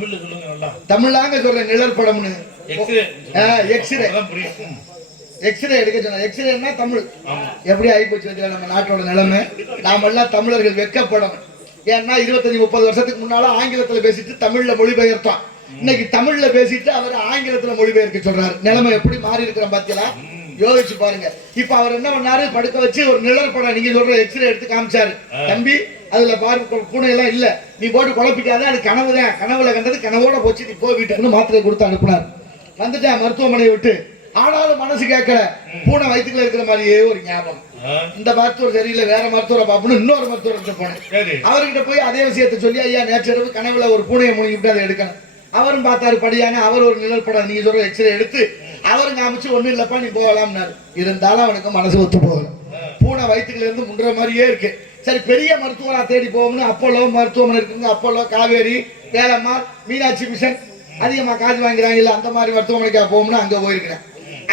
நல்லா. தமிழ்லாங்க சொல்றேன் நிழற்படம்னு x ray x ray எடுக்க சொன்ன எக்ஸ்ரேன்னா தமிழ். எப்படி ஆகிப்போச்சு வச்சுக்க நம்ம நாட்டோட நிலைமை. நாம எல்லாம் தமிழர்கள் வெக்கப்படணும் ஏன்னா இருபத்தஞ்சு முப்பது வருஷத்துக்கு முன்னால ஆங்கிலத்துல பேசிட்டு தமிழ்ல மொழிபெயர்த்தோம் இன்னைக்கு தமிழ்ல பேசிட்டு அவர் ஆங்கிலத்துல மொழிபெயர்க்க சொல்றாரு. நிலைமை எப்படி மாறி இருக்கிற பாத்தீங்களா யோசிச்சு பாருங்க. இப்ப அவர் என்ன பண்ணாரு? படுக்க வச்சு ஒரு நிழற்படம் நீங்க சொல்ற எக்ஸ்ரே எடுத்து காமிச்சாரு. தம்பி அதுல பாரு பூனை எல்லாம் இல்ல. நீ போட்டு குழப்பிக்காத அது கனவுதான். கனவுல கண்டது கனவோட போச்சு நீ போய் வீட்டுக்கு மாத்திரை கொடுத்து அனுப்புனார். வந்துட்டேன் மருத்துவமனையை விட்டு. ஆனாலும் மனசு கேட்கல. பூனை வயிற்றுக்குள்ள இருக்கிற மாதிரியே ஒரு ஞாபகம். இந்த மருத்துவர் சரியில்லை வேற மருத்துவரை பார்ப்போம்னு இன்னொரு மருத்துவர்கிட்ட போனேன். அவர்கிட்ட போய் அதே விஷயத்தை சொல்லி ஐயா நேற்றிரவு கனவுல ஒரு பூனையை முழுங்கிட்டு அதை எடுக்கணும். அவரும் பார்த்தாரு படியான அவர் ஒரு நிழல் படம் நீங்க சொல்ற எக்ஸ்ரே எடுத்து அவரும் காமிச்சு ஒண்ணும் இல்லப்பா நீ போகலாம்னாரு. இருந்தாலும் அவனுக்கு மனசு ஒத்து போகல. பூனை வயிற்றுல இருந்து முன்ற மாதிரியே இருக்கு. சரி பெரிய மருத்துவரா தேடி போகணும்னு அப்போலோ மருத்துவமனை இருக்குங்க. Apollo Kaveri Velammal Meenakshi mission. அதிகமா காசு வாங்குறாங்கல்ல அந்த மாதிரி மருத்துவமனைக்காக போகணும்னு அங்க போயிருக்கிறேன்.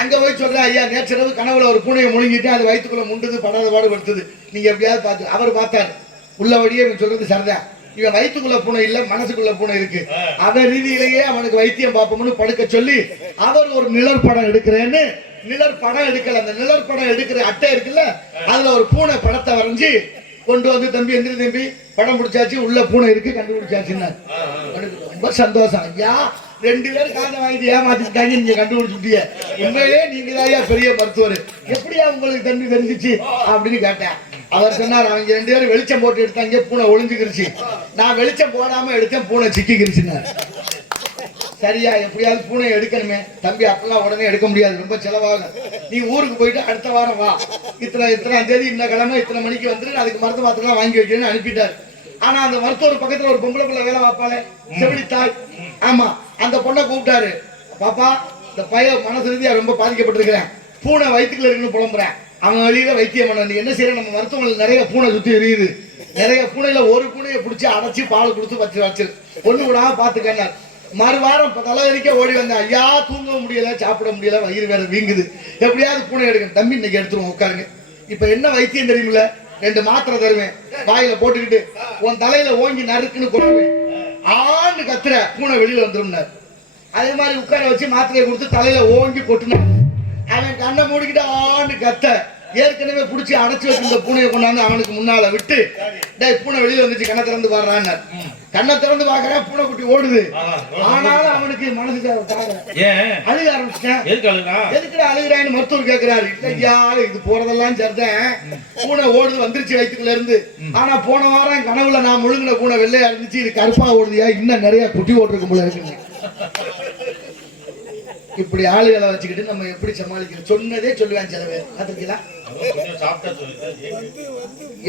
அங்க போய் சொல்றேன் ஐயா நேற்றிரவு கனவுல ஒரு பூனையை முழுங்கிட்டு அது வயிற்றுக்குள்ள முண்டுது படாத பாடு படுத்துது. நீங்க எப்படியாவது பார்த்து அவர் பார்த்தாரு. உள்ளபடியே இவன் சொல்றது சரிதான். இவன் வயிற்றுக்குள்ள பூனை இல்ல மனசுக்குள்ள பூனை இருக்கு. அவன் ரீதியிலேயே அவனுக்கு வைத்தியம் பார்ப்போம்னு படுக்க சொல்லி அவர் ஒரு நிழற் படம் எடுக்கிறேன்னு நிழற் படம் எடுக்கல. அந்த நிழற் படம் எடுக்கிற அட்டை இருக்குல்ல அதுல ஒரு பூனை படத்தை வரைஞ்சு கொண்டு வந்து தம்பி எந்திரி தம்பி படம் பிடிச்சாச்சு உள்ள பூனை இருக்கு கண்டுபிடிச்சாச்சுன்னா ரொம்ப சந்தோஷம். ஐயா ரெண்டு பேரும் காதை வாங்கிட்டு ஏமாத்திட்டாங்க நீங்க கண்டுபிடிச்சுட்டிய உண்மையிலே நீங்க தான் பெரிய மருத்துவர். எப்படியா உங்களுக்கு தம்பி தெரிஞ்சிச்சு? அப்படின்னு கேட்டேன். அவர் சொன்னார் அவங்க ரெண்டு பேரும் வெளிச்சம் போட்டு எடுத்தாங்க பூனை ஒளிஞ்சுக்கிருச்சு. நான் வெளிச்சம் போடாம எடுத்தேன் பூனை சிக்கிக்கிருச்சுன்னாரு. சரியா எப்படியாவது பூனை எடுக்கணுமே. தம்பி அப்பெல்லாம் உடனே எடுக்க முடியாது. ரொம்ப செலவாகும். நீ ஊருக்கு போயிட்டு அடுத்த வாரம் வா. இத்தனை இத்தனாம் தேதி இந்த கிழமை இத்தனை மணிக்கு வந்துட்டு அதுக்கு மருந்து பாத்திரம்லாம் வாங்கி வைக்கணும்னு அனுப்பிட்டாரு. ஆனா அந்த மருத்துவர் பக்கத்துல ஒரு பொம்பளை பிள்ளை வேலை பார்ப்பாளே. செவிலித்தாய் ஆமா அந்த பொண்ணை கூப்பிட்டாரு. பாப்பா இந்த பையன் மனசு ரீதியா ரொம்ப பாதிக்கப்பட்டிருக்கிறேன். பூனை வயிற்றுக்குள்ள இருக்குன்னு புலம்புறேன். அவன் வழியில வைத்தியம் பண்ண நீ என்ன செய்யற? நம்ம மருத்துவமனையில் நிறைய பூனை சுத்தி எரியுது. நிறைய பூனையில ஒரு பூனையை பிடிச்சி அடைச்சி பால் கொடுத்து வச்சு வச்சு. ஒண்ணு கூட பாத்துக்கன்னார் மறுவாரம் தலை தலைவரிக்க ஓடி வந்தேன். ஐயா தூங்க முடியல சாப்பிட முடியல வயிறு வேற வீங்குது. எப்படியாவது பூனை எடுக்கணும் தம்பி இன்னைக்கு எடுத்துருவோம் உட்காருங்க. இப்ப என்ன வைத்தியம் தெரியுமில்ல? ரெண்டு மாத்திரை தருவேன். வாயில போட்டுக்கிட்டு உன் தலையில ஓங்கி நறுக்குன்னு கொடுப்பேன் ஆண்டு கத்துற பூனை வெளியில வந்துரும்னார். அதே மாதிரி உட்கார வச்சு மாத்திரையை கொடுத்து தலையில ஓங்கி கொட்டுனான் அவன் கண்ணை மூடிக்கிட்டு ஆண்டு கத்த. ஏற்கனவே புடிச்சு அடைச்சு வச்சிருந்த பூனையை கொண்டாந்து அவனுக்கு முன்னால விட்டு டேய் பூனை வெளியில வந்துச்சு கண்ணை திறந்து பாடுறான்னு கண்ணை திறந்து பாக்குறேன் பூனை குட்டி ஓடுது. ஆனாலும் அவனுக்கு மனசு அழுக ஆரம்பிச்சிட்டேன். எதுக்குடா அழுகுறான்னு மருத்துவர் கேக்குறாரு. இல்லையா இது போறதெல்லாம் சரிதான். பூனை ஓடுது வந்துருச்சு வயிற்றுக்குள்ள இருந்து. ஆனா போன வாரம் கனவுல நான் முழுங்கின பூனை வெள்ளையா இருந்துச்சு இது கருப்பா ஓடுதியா? இன்னும் நிறைய குட்டி ஓட்டிருக்கும் போல இருக்குங்க. இப்படி ஆளுகளை வச்சுக்கிட்டு நம்ம எப்படி சமாளிக்கிறோம்? சொன்னதே சொல்லுவேன் சில பேர். பார்த்துருக்கீங்களா?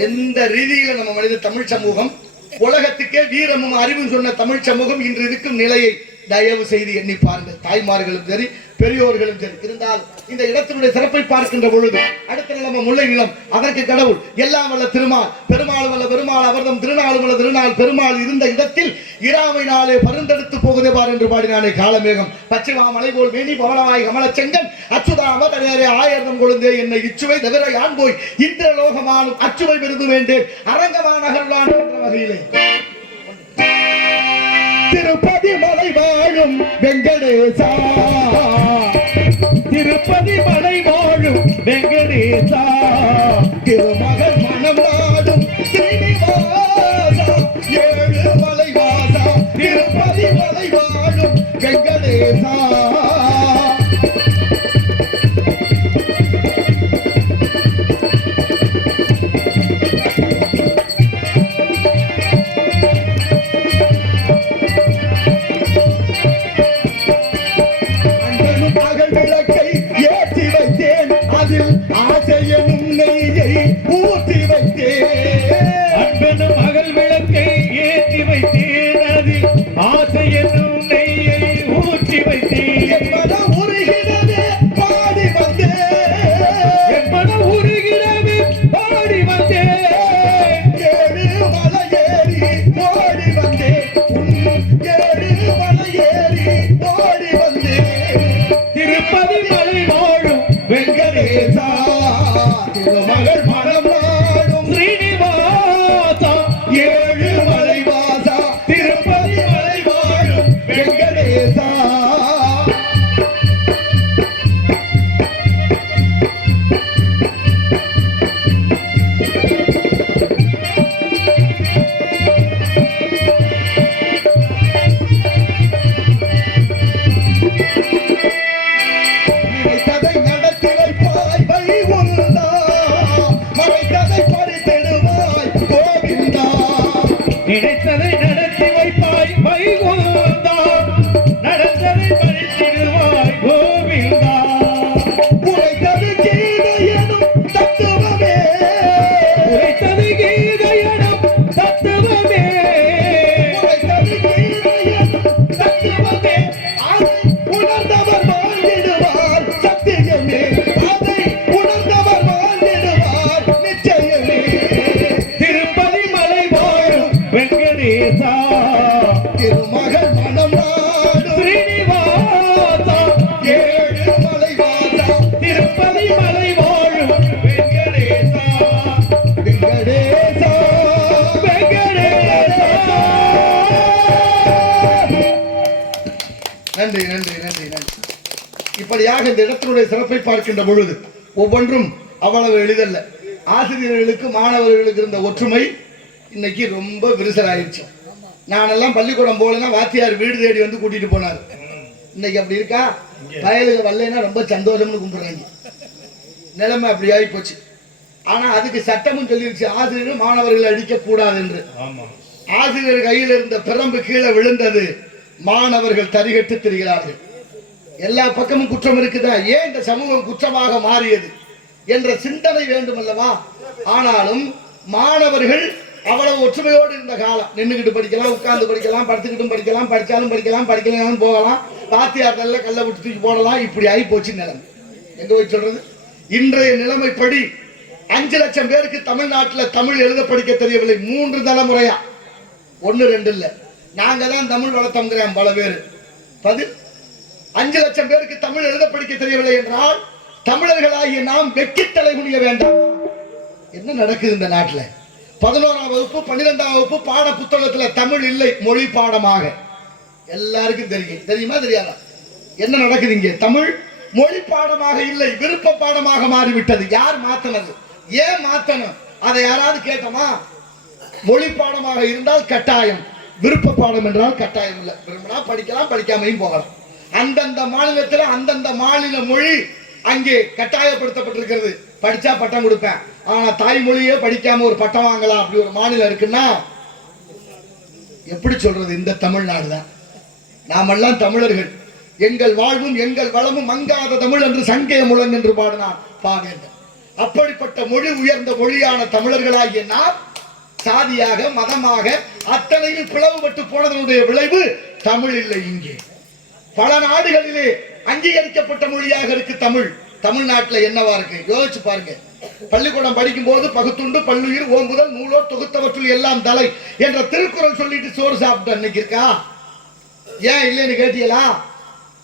எந்த ரீதியில நம்ம மனித தமிழ் சமூகம் உலகத்துக்கே வீரமும் அறிவும் சொன்ன தமிழ் சமூகம் இன்று இருக்கும் நிலையை தயவு செய்து எண்ணி பாருங்கள். தாய்மார்களும் சரி பெரியோர்களும் சரி. இருந்தால் இந்த இடத்தினுடைய சிறப்பை பார்க்கின்ற பொழுது அடுத்த நிலம முல்லை நிலம் அதற்கு கடவுள் எல்லாம் வல்ல திருமால் பெருமாள் வல்ல பெருமாள் அவர்தம் திருநாள் வல்ல திருநாள் பெருமாள் இருந்த இடத்தில் இராமை நாளே பருந்தெடுத்து போகுதேவார் என்று பாடினானே காலமேகம். பச்சைமா மலை போல் வேணி பவளவாய் கமல செங்கன் அச்சுதாம தனியாரே ஆயிரம் கொழுந்தே என்னை இச்சுவை தவிர யான் போய் இந்திர லோகமானும் அச்சுவை விருது வேண்டேன் அரங்கமா நகர்வான் என்ற வகையிலே. திருப்பதி மலை வாழும் வெங்கடேசா. திருப்பதி மலை வாழும் வெங்கடேசா. திருமகள் மனம் நாடும் ஸ்ரீனிவாசா ஏழு மலை வாசா திருப்பதி மலை வாழும் வெங்கடேசா. நன்றி நன்றி நன்றி நன்றி. இப்படியாக இந்த இடத்தினுடைய சிறப்பை பார்க்கின்ற பொழுது ஒவ்வொன்றும் அவ்வளவு எளிதல்ல. ஆசிரியர்களுக்கு மாணவர்களுக்கு இருந்த ஒற்றுமை இன்னைக்கு ரொம்ப விரிசலாயிருச்சு. நானெல்லாம் பள்ளிக்கூடம் போலன்னா வாத்தியார் வீடு தேடி வந்து கூட்டிட்டு போனார். இன்னைக்கு அப்படி இருக்கா? வயலுக்கு வரலைன்னா ரொம்ப சந்தோஷம்னு கும்பிடுறாங்க. நிலைமை அப்படி ஆகி போச்சு ஆனா அதுக்கு சட்டமும் சொல்லிருச்சு ஆசிரியர் மாணவர்களை அடிக்க கூடாது என்று ஆசிரியர் கையில் இருந்த பிரம்பு கீழே விழுந்தது. மாணவர்கள் தரிகட்டு திரிகிறார்கள். எல்லா பக்கமும் குற்றம் இருக்குதா? ஏன் இந்த சமூகம் குற்றமாக மாறியது என்ற சிந்தனை வேண்டும் அல்லவா ஆனாலும் மாணவர்கள் அவ்வளவு ஒற்றுமையோடு இருந்த காலம். நின்றுகிட்டு படிக்கலாம் உட்கார்ந்து படிக்கலாம் படுத்துக்கிட்டும் படிக்கலாம் படிச்சாலும் படிக்கலாம் படிக்கலாம் போகலாம். வாத்தியார் நல்ல கல்ல விட்டு தூக்கி போடலாம். இப்படி ஆகி போச்சு நிலைமை. எங்க போய் சொல்றது? இன்றைய நிலைமைப்படி அஞ்சு லட்சம் பேருக்கு தமிழ்நாட்டில் தமிழ் எழுத படிக்க தெரியவில்லை. மூன்று தலைமுறையா? ஒன்று ரெண்டு இல்லை. நாங்க தான் தமிழ் வளர்த்தோங்கிறோம் பல பேர். பதில் அஞ்சு லட்சம் பேருக்கு தமிழ் எழுத படிக்க தெரியவில்லை என்றால் தமிழர்களாகிய நாம் வெட்டித்தலை தலை குனிய வேண்டாம். என்ன நடக்குது இந்த நாட்டில்? பதினோராம் வகுப்பு பன்னிரெண்டாம் வகுப்பு பாட புத்தகத்துல தமிழ் இல்லை மொழி பாடமாக. எல்லாருக்கும் தெரியும். தெரியுமா தெரியாதா? என்ன நடக்குது இங்கே? தமிழ் மொழி பாடமாக இல்லை விருப்ப பாடமாக மாறிவிட்டது. யார் மாத்தினது? ஏன் மாத்தணும்? அதை யாராவது கேட்டோமா? மொழி பாடமாக இருந்தால் கட்டாயம். விருப்ப பாடம் என்றால் கட்டாயம் இல்லை. விரும்பினா படிக்கலாம் படிக்காமையும் போகலாம். அந்தந்த மாநிலத்தில் அந்தந்த மாநில மொழி அங்கே கட்டாயப்படுத்தப்பட்டிருக்கிறது. படிச்சா பட்டம் கொடுப்பேன். ஆனா தாய்மொழியே படிக்காம ஒரு பட்டம் வாங்கலாம் அப்படி ஒரு மாநிலம் இருக்குன்னா எப்படி சொல்றது? இந்த தமிழ்நாடு தான். நாமெல்லாம் தமிழர்கள். எங்கள் வாழ்வும் எங்கள் வளமும் மங்காத தமிழ் என்று சங்கே முழங்கு என்று பாடினான் பாவேந்தன். அப்படிப்பட்ட மொழி உயர்ந்த மொழியான தமிழர்களாகிய நாம் சாதியாக மதமாக அத்தனையில் பிளவுபட்டு போனதனுடைய விளைவு தமிழ் இல்லை இங்கே. பல நாடுகளிலே அங்கீகரிக்கப்பட்ட மொழியாக இருக்கு தமிழ். தமிழ்நாட்டில் என்னவா இருக்கு? யோசிச்சு பாருங்க. பள்ளிக்கூடம் படிக்கும் போது பகுத்துண்டு பல்லுயிர் ஓம்புதல் நூலோ தொகுத்தவற்றுள் எல்லாம் தலை என்ற திருக்குறள் சொல்லிட்டு சோறு சாப்பிட்டு அன்னைக்கு இருக்கா? ஏன் இல்லைன்னு கேட்டீங்களா?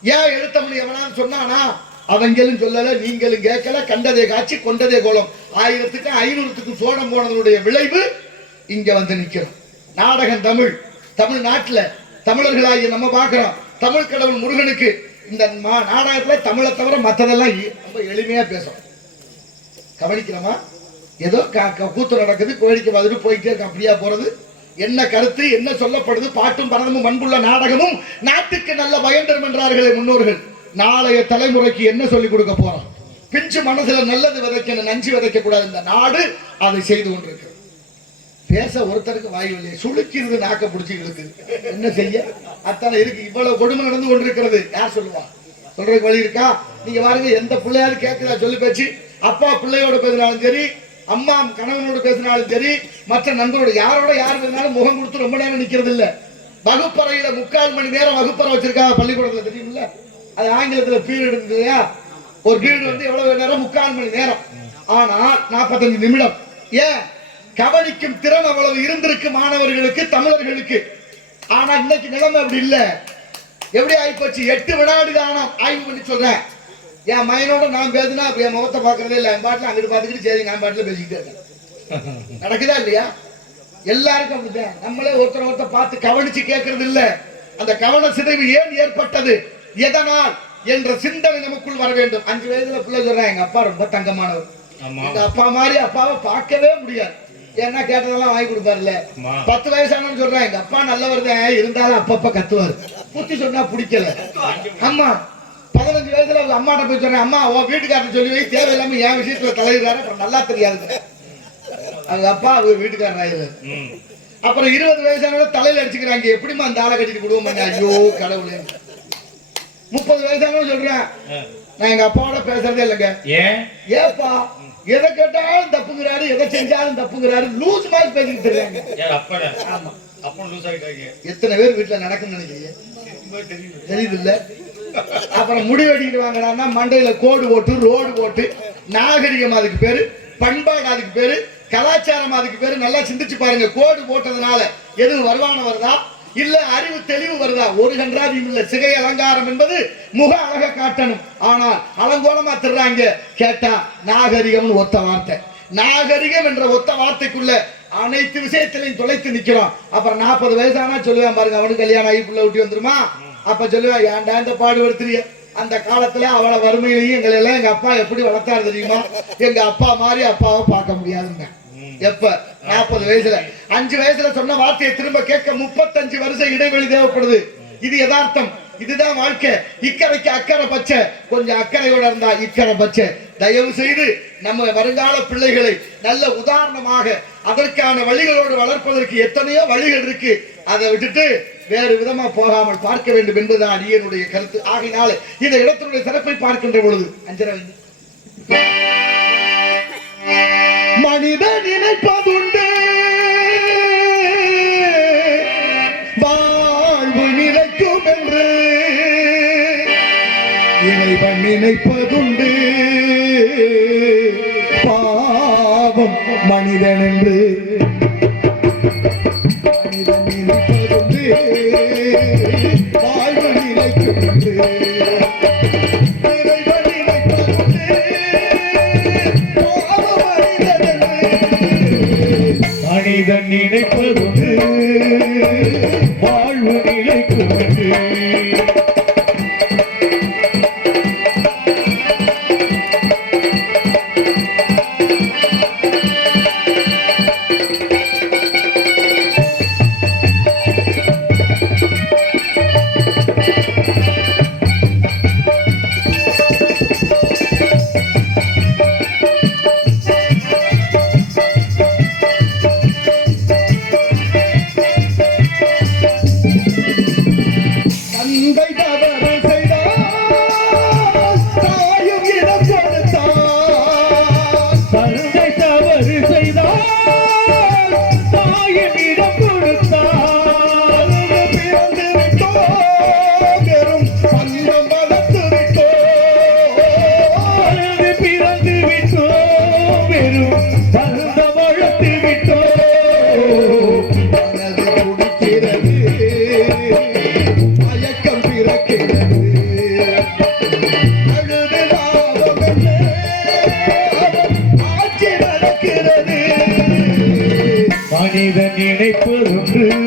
ஏன் எழுத்த முடியவனான்னு சொன்னானா? அவங்களும் சொல்லல நீங்களும் கேட்கல. கண்டதே காட்சி கொண்டதே கோலம். ஆயிரத்துக்கு ஐநூறுத்துக்கு சோழம் போனதனுடைய விளைவு இங்க வந்து நிக்கிறோம். நாடகம் தமிழ். தமிழ்நாட்டுல தமிழர்களாகி நம்ம பார்க்கிறோம். தமிழ் கடவுள் முருகனுக்கு இந்த மா- நாடகத்துல தமிழை தவிர மற்றதெல்லாம் ரொம்ப எளிமையா பேசும் கவனிக்கிறோமா ஏதோ க- க- கூத்து நடக்குது கோழிக்கு வந்துட்டு போயிட்டே இருக்க அப்படியா போறது? என்ன கருத்து என்ன சொல்லப்படுது? பாட்டும் பரதமும் அன்புள்ள நாடகமும் நாட்டுக்கு நல்ல பயன் என்றார்களே முன்னோர்கள். நாளைய தலைமுறைக்கு என்ன சொல்லிக் கொடுக்க போறோம்? பிஞ்சு மனசுல நல்லது விதைக்கணும் நஞ்சு விதைக்க கூடாது. இந்த நாடு அதை செய்து கொண்டிருக்கு பேச ஒருத்தருக்கு வாய் வழியை சுளுக்கிறது நாக்க பிடிச்சி இழுக்குது என்ன செய்ய? அத்தனை இருக்கு. இவ்வளவு கொடுமை நடந்து கொண்டிருக்கிறது. யார் சொல்லுவா? சொல்றதுக்கு வழி இருக்கா? நீங்க பாருங்க எந்த பிள்ளையாலும் கேட்குதா சொல்லி பேச்சு. அப்பா பிள்ளையோட பேசினாலும் சரி அம்மா கணவனோட பேசினாலும் சரி மற்ற நண்பரோட யாரோட யார் பேசினாலும் முகம் கொடுத்து ரொம்ப நேரம் நிக்கிறது இல்ல வகுப்பறையில முக்கால் மணி நேரம் வகுப்பறை வச்சிருக்காங்க பள்ளிக்கூடத்துல தெரியுமில்ல? அது ஆங்கிலத்துல பீரியட் இருந்தது இல்லையா? ஒரு பீரியட் வந்து எவ்வளவு நேரம்? முக்கால் மணி நேரம். ஆனா நாற்பத்தஞ்சு நிமிடம். ஏன்? கவனிக்கும் திறன் அவ்வளவு இருந்திருக்கு மாணவர்களுக்கு தமிழர்களுக்கு. ஆனா இன்னைக்கு நிலைமை அப்படி இல்ல. எப்படி ஆயிப்போச்சு? எட்டு வினாடி தானம் ஆய்வு பண்ணி சொல்றேன். என் மயனோட நான் பேசுனா என் முகத்தை பார்க்கறதே இல்லை. என் பாட்டில் அங்கிட்டு பார்த்துக்கிட்டு சரி நான் பாட்டில் பேசிக்கிட்டே இருக்கேன். நடக்குதா இல்லையா? எல்லாருக்கும் அப்படிதான் நம்மளே ஒருத்தர் ஒருத்தர் பார்த்து கவனிச்சு கேட்கறது இல்ல. அந்த கவன சிதைவு ஏன் ஏற்பட்டது? எதனால் என்ற சிந்தனை நமக்குள் வர வேண்டும். அஞ்சு வயதுல பிள்ளை சொல்றேன் எங்க அப்பா ரொம்ப தங்கமானவர். ஆமா. எங்க அப்பா மாதிரி அப்பாவை பார்க்கவே முடியாது. ஏன்னா கேட்டதெல்லாம் வாங்கி கொடுப்பாருல்ல ஆமா. பத்து வயசானு சொல்றேன் எங்க அப்பா நல்லவர் தான் இருந்தாலும் அப்பப்ப கத்துவாரு. புத்தி சொன்னா பிடிக்கல. அம்மா பதினஞ்சு வயசுல அவங்க அம்மாட்ட போய் சொன்னேன் அம்மா உன் வீட்டுக்காரர் சொல்லி வை தேவையில்லாம என் விஷயத்துல தலையிடுறாரு அப்புறம் நல்லா தெரியாதுங்க அவங்க அப்பா அவங்க வீட்டுக்காரர் ஆயிடுறாரு அப்புறம் இருபது வயசானவங்க தலையில அடிச்சுக்கிறாங்க. எப்படிம்மா அந்த ஆளை கட்டிட்டு விடுவோம் ஐயோ கடவுளே. முப்பது வயசானவங்க சொல்றேன். நான் எங்க அப்பாவோட பேசுறதே இல்லைங்க. ஏன்? ஏப்பா எதை கேட்டாலும் தப்புங்கிறாரு எதை செஞ்சாலும் தப்புங்கிறாரு. லூஸ் மாதிரி பேசிக்கிட்டு இருக்காங்க. எத்தனை பேர் வீட்டுல நடக்கும்னு நினைக்கிறீங்க? தெரியுது. இல்ல அப்புறம் முடிவெட்டிக்கிட்டு வாங்குறாங்கன்னா மண்டையில கோடு போட்டு ரோடு போட்டு நாகரிகம் அதுக்கு பேரு பண்பாடு அதுக்கு பேரு கலாச்சாரம் அதுக்கு பேரு நல்லா சிந்திச்சு பாருங்க. கோடு போட்டதுனால எதுவும் வருமானம் வருதா? இல்ல அறிவு தெளிவு வருதா? ஒரு கன்றாதியும் இல்ல. சிகை அலங்காரம் என்பது முக அழக காட்டணும். ஆனால் அலங்கோலமா திருறாங்க. கேட்டா நாகரிகம்னு ஒத்த வார்த்தை. நாகரிகம் என்ற ஒத்த வார்த்தைக்குள்ள அனைத்து விஷயத்திலையும் தொலைத்து நிக்கிறோம் அப்புறம் நாற்பது வயசானா சொல்லுவேன் பாருங்க. அவனுக்கு கல்யாணம் ஆகி புள்ள ஊட்டி வந்துருமா? அப்ப சொல்லுவா ஏன்டா இந்த பாடுபடுத்துறிய அந்த காலத்துல அவளை வறுமையிலையும் எங்களை எல்லாம் எங்க அப்பா எப்படி வளர்த்தாரு தெரியுமா? எங்க அப்பா மாதிரி அப்பாவை பார்க்க முடியாதுங்க. எப்ப நாற்பது வயசுல. அஞ்சு வயசுல சொன்ன வார்த்தையை திரும்ப கேட்க முப்பத்தஞ்சு வருஷம் இடைவெளி தேவைப்படுது. இது யதார்த்தம். இதுதான் வாழ்க்கை. இக்கரைக்கு அக்கறை பச்சை. கொஞ்சம் அக்கறையோட இருந்தா இக்கரை பச்சை. தயவு செய்து நம்ம வருங்கால பிள்ளைகளை நல்ல உதாரணமாக அதற்கான வழிகளோடு வளர்ப்பதற்கு எத்தனையோ வழிகள் இருக்கு. அதை விட்டுட்டு வேறு விதமா போகாமல் பார்க்க வேண்டும் என்பதுதான் அடியனுடைய கருத்து. ஆகினால இந்த இடத்தினுடைய சிறப்பை பார்க்கின்ற பொழுது அஞ்சரை மனிதனின் நினைப்பதுண்டு. வாழ்வு நிலைக்கும் என்று இறைவன் நினைப்பதுண்டு. வாழ்வு நிலைக்கும் ছিল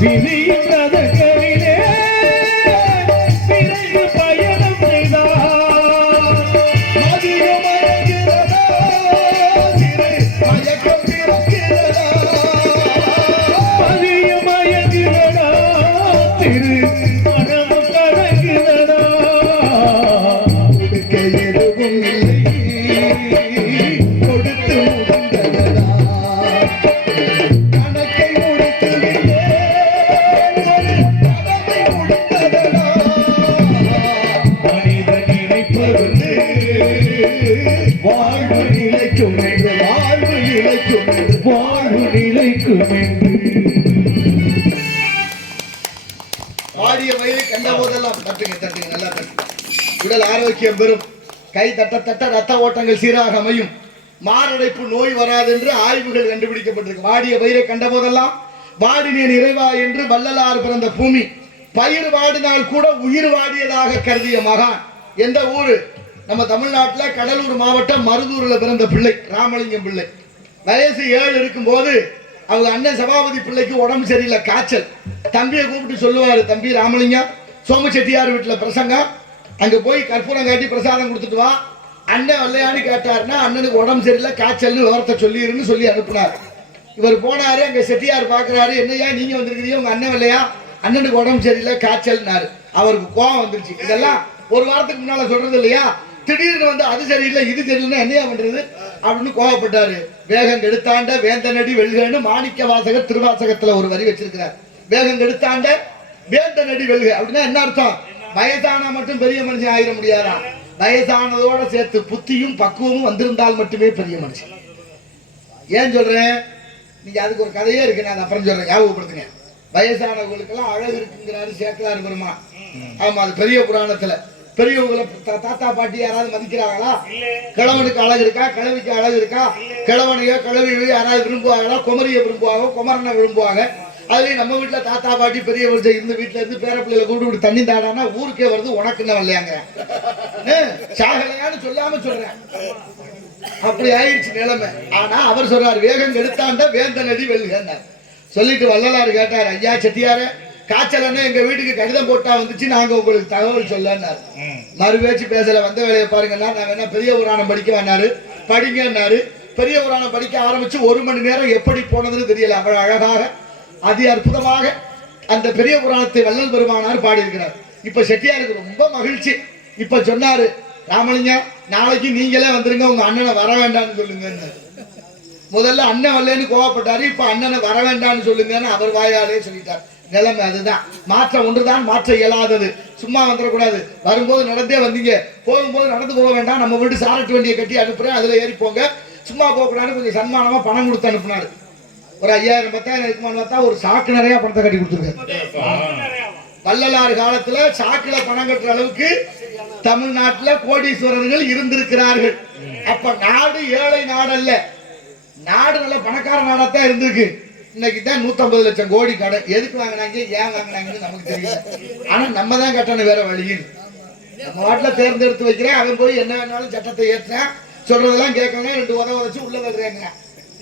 Vivi வாழ்வு நிலைக்கும் என்று வாழ்வு நிலைக்கும் என்று வாழ்வு நிலைக்கும் என்று. பாடிய வயது கண்ட போதெல்லாம் தட்டுங்க தட்டுங்க நல்லா தட்டுங்க உடல் ஆரோக்கியம் பெறும். கை தட்ட தட்ட ரத்த ஓட்டங்கள் சீராக அமையும். மாரடைப்பு நோய் வராது என்று ஆய்வுகள் கண்டுபிடிக்கப்பட்டிருக்கு. வாடிய பயிரை கண்ட போதெல்லாம் வாடினேன் இறைவா என்று வள்ளலார் பிறந்த பூமி. பயிர் வாடினால் கூட உயிர் வாடியதாக கருதிய மகான். எந்த ஊரு? நம்ம தமிழ்நாட்டில் கடலூர் மாவட்டம் மருதூரில் பிறந்த பிள்ளை ராமலிங்கம் பிள்ளை. வயசு ஏழு இருக்கும்போது அவங்க அண்ணன் சபாபதி பிள்ளைக்கு உடம்பு சரியில்லை காய்ச்சல். தம்பியை கூப்பிட்டு சொல்லுவார் தம்பி ராமலிங்கம் சோம செட்டியார் வீட்டில் பிரசங்கம் அங்கே போய் கற்பூரம் காட்டி பிரசாதம் கொடுத்துட்டு வா. அண்ணன் வெள்ளையான்னு கேட்டாருன்னா அண்ணனுக்கு உடம்பு சரியில்லை காய்ச்சல்னு விவரத்தை சொல்லிடுன்னு சொல்லி அனுப்புனார். இவர் போனாரு அங்கே செட்டியார் பார்க்குறாரு என்னய்யா நீங்கள் வந்திருக்கிறீங்க உங்கள் அண்ணன் இல்லையா அண்ணனுக்கு உடம்பு சரியில்லை காய்ச்சல்னாரு. அவருக்கு கோவம் வந்துருச்சு. இதெல்லாம் ஒரு வாரத்துக்கு முன்னால் சொல்கிறது இல்லையா? திடீர்னு வந்து அது சரியில்லை இது சரியில்லை என்னையா பண்றது? அப்படின்னு கோவப்பட்டாரு. வேகம் எடுத்தாண்ட வேந்தனடி வெல்கன்னு மாணிக்க வாசகர் திருவாசகத்துல ஒரு வரி வச்சிருக்கிறார். வேகம் எடுத்தாண்ட வேந்தனடி வெல்க. அப்படின்னா என்ன அர்த்தம்? வயசானா மட்டும் பெரிய மனுஷன் ஆயிட முடியாதா? வயசானதோட சேர்த்து புத்தியும் பக்குவமும் வந்திருந்தால் மட்டுமே பெரிய மனுஷன். ஏன் சொல்றேன்? நீங்க அதுக்கு ஒரு கதையே இருக்கு நான் அதை அப்புறம் சொல்றேன் ஞாபகப்படுத்துங்க. வயசானவங்களுக்கெல்லாம் அழகு இருக்குங்கிறாரு சேக்கலார் பெருமா ஆமா அது பெரிய புராணத்துல. பெரியவங்களை தாத்தா பாட்டி யாராவது மதிக்கிறாங்களா? கிழவனுக்கு அழகு இருக்கா? கிழவிக்கு அழகு இருக்கா? கிழவனையோ கிழவியோ யாராவது விரும்புவாங்களா? குமரியை விரும்புவாங்க குமரனை விரும்புவாங்க. அதுலயும் நம்ம வீட்டுல தாத்தா பாட்டி பெரிய வருஷம் இருந்து வீட்டுல இருந்து பேர பிள்ளைகளை இப்படி தண்ணி தாடானா ஊருக்கே வருது உனக்கு என்ன வரலையாங்க. சாகலையான்னு சொல்லாம சொல்றேன். அப்படி ஆயிடுச்சு நிலைமை. ஆனா அவர் சொல்றாரு வேகம் கெடுத்தாண்ட வேந்தன் அடி வெல்லுகிறார் சொல்லிட்டு வள்ளலார் கேட்டார் ஐயா செட்டியார காய்ச்சலன்னா எங்க வீட்டுக்கு கடிதம் போட்டா வந்துச்சு நாங்க உங்களுக்கு தகவல் சொல்லன்னாரு. மறுபேச்சு பேசல வந்த வேலையை பாருங்கன்னா நான் வேணா பெரிய புராணம் படிக்க வேணாரு படிங்கன்னாரு. பெரிய புராணம் படிக்க ஆரம்பிச்சு ஒரு மணி நேரம் எப்படி போனதுன்னு தெரியல. அவ்வளவு அழகாக அதி அற்புதமாக அந்த பெரிய புராணத்தை வள்ளல் பெருமானார் பாடியிருக்கிறார். இப்ப செட்டியாருக்கு ரொம்ப மகிழ்ச்சி. இப்ப சொன்னாரு ராமலிங்கம் நாளைக்கு நீங்களே வந்துருங்க உங்க அண்ணனை வர வேண்டாம்னு சொல்லுங்கன்னு. முதல்ல அண்ணன் வரலன்னு கோவப்பட்டாரு இப்ப அண்ணனை வர வேண்டாம்னு சொல்லுங்கன்னு அவர் வாயாலே சொல்லிட்டார். நிலைமை அதுதான். மாற்றம் ஒன்றுதான் மாற்ற இயலாதது. சும்மா வந்துடக்கூடாது. வரும்போது நடந்தே வந்தீங்க. போகும்போது நடந்து போக வேண்டாம். நம்ம வீட்டு சாரட்டு வண்டியை கட்டி அனுப்புறேன். அதுல ஏறி போங்க. சும்மா போகக்கூடாதுன்னு கொஞ்சம் சன்மானமா பணம் கொடுத்து அனுப்புனாரு. ஒரு ஐயாயிரம் பத்தாயிரம் இருக்குமான்னு பார்த்தா ஒரு சாக்கு நிறைய பணத்தை கட்டி கொடுத்துருக்காரு. வள்ளலாறு காலத்துல சாக்குல பணம் கட்டுற அளவுக்கு தமிழ்நாட்டுல கோடீஸ்வரர்கள் இருந்திருக்கிறார்கள். அப்ப நாடு ஏழை நாடு அல்ல நாடு நல்ல பணக்கார நாடாத்தான் இருந்திருக்கு. இன்னைக்கு தான் நூத்தம்பது லட்சம் கோடி கடன் எதுக்கு வாங்கினாங்க? ஏன் வாங்கினாங்கன்னு நமக்கு தெரியல ஆனா நம்ம தான் கட்டணும் வேற வழியில். நம்ம வாட்டில் தேர்ந்தெடுத்து வைக்கிறேன். அவன் போய் என்ன வேணாலும் சட்டத்தை ஏற்றுறேன் சொல்றதெல்லாம் கேட்கணும் ரெண்டு உதவ வச்சு உள்ள வைக்கிறேங்க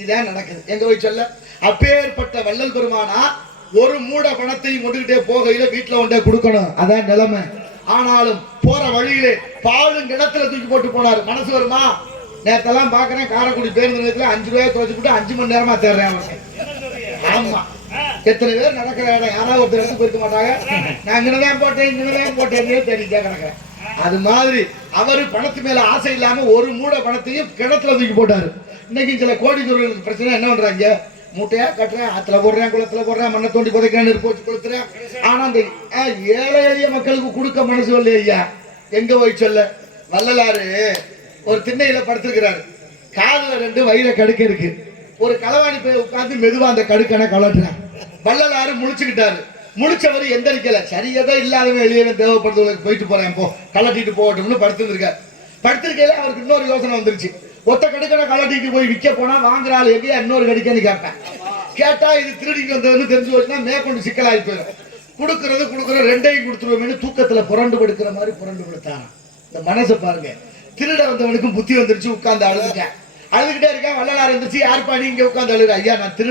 இதான் நடக்குது. எங்க போய் சொல்ல? அப்பேற்பட்ட வள்ளல் பெருமானா ஒரு மூட பணத்தையும் கொண்டுகிட்டே போகையில வீட்டுல கொண்டே கொடுக்கணும். அதான் நிலைமை. ஆனாலும் போற வழியிலே பாலும் கிணத்துல தூக்கி போட்டு போனாரு. மனசு வருமா? நேரத்தெல்லாம் பாக்குறேன் காரைக்குடி பேருந்து நிலையத்துல அஞ்சு ரூபாய் துவச்சு போட்டு அஞ்சு மணி நேரமா தேடுறேன் அவனுக்கு ஆமா. எத்தனை பேர் நடக்கிற இடம்? யாராவது ஒருத்தர் எடுத்து போயிருக்க மாட்டாங்க. நான் இங்கதான் போட்டேன் இங்கதான் போட்டேன் தேடிட்டே கிடக்கிறேன். அது மாதிரி அவரு பணத்து மேல ஆசை இல்லாம ஒரு மூட பணத்தையும் கிணத்துல தூக்கி போட்டாரு. இன்னைக்கு சில கோடி தொழில்களுக்கு பிரச்சனை என்ன பண்றாங்க? மூட்டையா கட்டுறேன் ஆத்துல போடுறேன் குளத்துல போடுறேன் மண்ணை தோண்டி புதைக்கிறேன் நெருப்பு வச்சு கொளுத்துறேன். ஆனா அந்த ஏழை எளிய மக்களுக்கு கொடுக்க மனசு இல்லை ஐயா. எங்க போய் சொல்ல? வள்ளலாரு ஒரு திண்ணையில படுத்திருக்கிறாரு. காதுல ரெண்டு வயிற கடுக்க இருக்கு. ஒரு களவாணி போய் உட்கார்ந்து மெதுவா அந்த கடுக்கனை கலட்டுறான் வள்ளலாரு முழிச்சுக்கிட்டாரு. முழிச்சவர் எந்திரிக்கல. சரி ஏதோ இல்லாதவன் எளியவன் தேவைப்படுறவங்களுக்கு போயிட்டு போறேன் போ. கலட்டிட்டு போகட்டும்னு படுத்திருக்காரு படுத்திருக்கையில அவருக்கு இன்னொரு யோசனை வந்துருச்சு. ஒத்த கடுக்கனை கலட்டிட்டு போய் விற்க போனா வாங்குறாள் எப்படியா எங்கேயா இன்னொரு கடுக்கன்னு கேட்பேன். கேட்டா இது திருடிக்கு வந்ததுன்னு தெரிஞ்சு போச்சுன்னா மேற்கொண்டு சிக்கலாகி போயிடும். கொடுக்கறது கொடுக்கறது ரெண்டையும் கொடுத்துருவோம்னு தூக்கத்துல புரண்டு படுக்கிற மாதிரி புரண்டு படுத்தாங்க இந்த மனசை பாருங்க. திருட வந்தவனுக்கும் புத்தி வந்துருச்சு உட்கார்ந்து அழுதுட்டேன். அழுதுகிட்டே இருக்கேன் வள்ளலார் இருந்துச்சு யாருப்பா நீங்க உட்காந்து அழுகுற? ஐயா நான் திரு